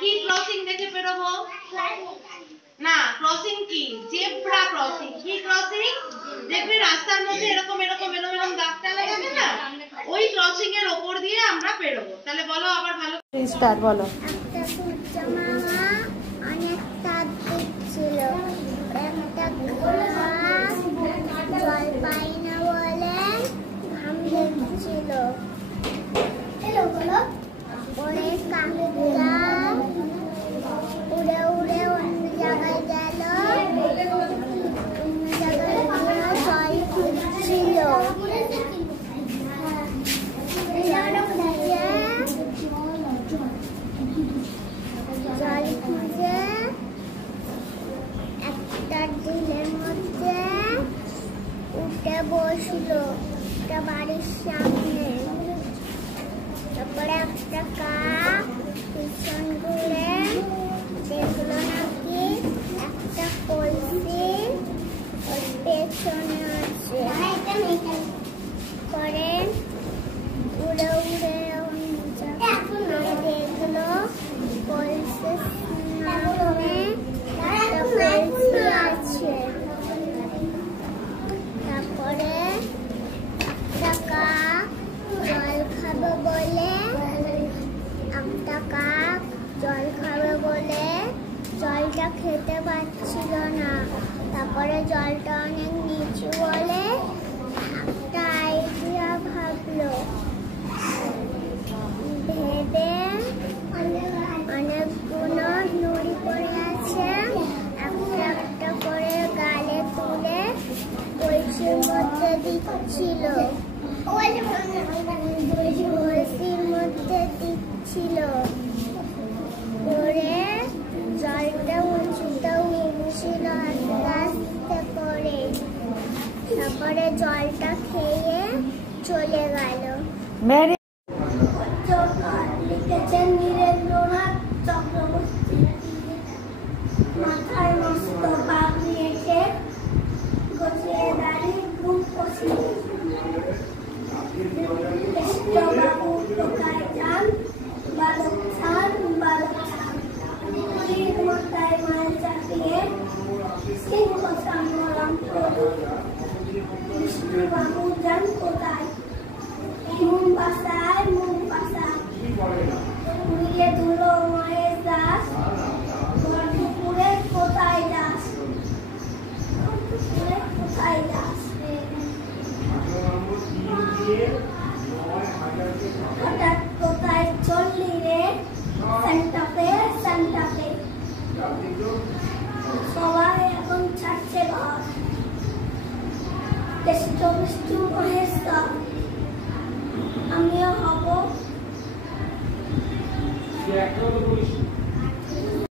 কি ক্রসিং দেখে বেরোবো? না, ক্রসিং কি? Zebra crossing. কি ক্রসিং? দেখবে রাস্তার মধ্যে এরকম এরকম এরকম দাগ টানা থাকে না, ওই ক্রসিং এর উপর দিয়ে আমরা বেরোবো। তাহলে বলো আবার ভালো স্টার্ট বলো। একটা সূর্য মামা অনেক তার দিচ্ছিল, একটা গাছ জল পাই না বলে ঘাম দিচ্ছিল। ওরে কাকটা উড়ে উড়ে অন্য জায়গায় গেল, অন্য জায়গায় জল খুঁজছিল। জল খুঁজে একটা ঝিলের মধ্যে উঠে বসলো, একটা বাড়ির সামনে। তারপরে একটা কাক পিছন ঘুরে দেখলো নাকি একটা কলসি ওর পেছনে আছে। পরে উড়ে উড়ে দেখলো কলসির সামনে একটা কলসি আছে। তারপরে একটা কাক জল খাবে বলে জলটা খেতে পারছিল না। তারপরে জলটা অনেক নিচু বলে একটা আইডিয়া ভাবলো, ভেবে অনেকগুলো নুড়ি পড়ে আছে, একটা একটা করে গালে তুলে কলসির মধ্যে দিচ্ছিল। কলসির মধ্যে দিচ্ছিল করে জলটা উঁচুতে উঠছিল আস্তে আস্তে করে। তারপরে জলটা খেয়ে চলে গেল। লিখেছেন নীরেন্দ্রনাথ চক্রবর্তী। মাথায় মস্ত পাগড়ি এঁটে গছিয়ে দাঁড়িয়ে ঘুম পড়ছিল। বাবু কোথায় যান? বালক ছান বালক ছান। পুরীর মাথায় মায়ের চাপিয়ে সিংহ সামলাম বাবু যান কোথায়? মুম্বাসায় মুম্বাসায়। উড়িয়ে ধুলো মায়ের দাস, দুপুরে কোথায় যাস? দুপুরে কোথায় যাস? হঠাৎ কোথায় চললি রে? সেন্টাপে সেন্টাপে। সবাই এখন ছাড়ছে ঘর, কেষ্ট বিষ্টু মহেশ্বর। আমিও হব।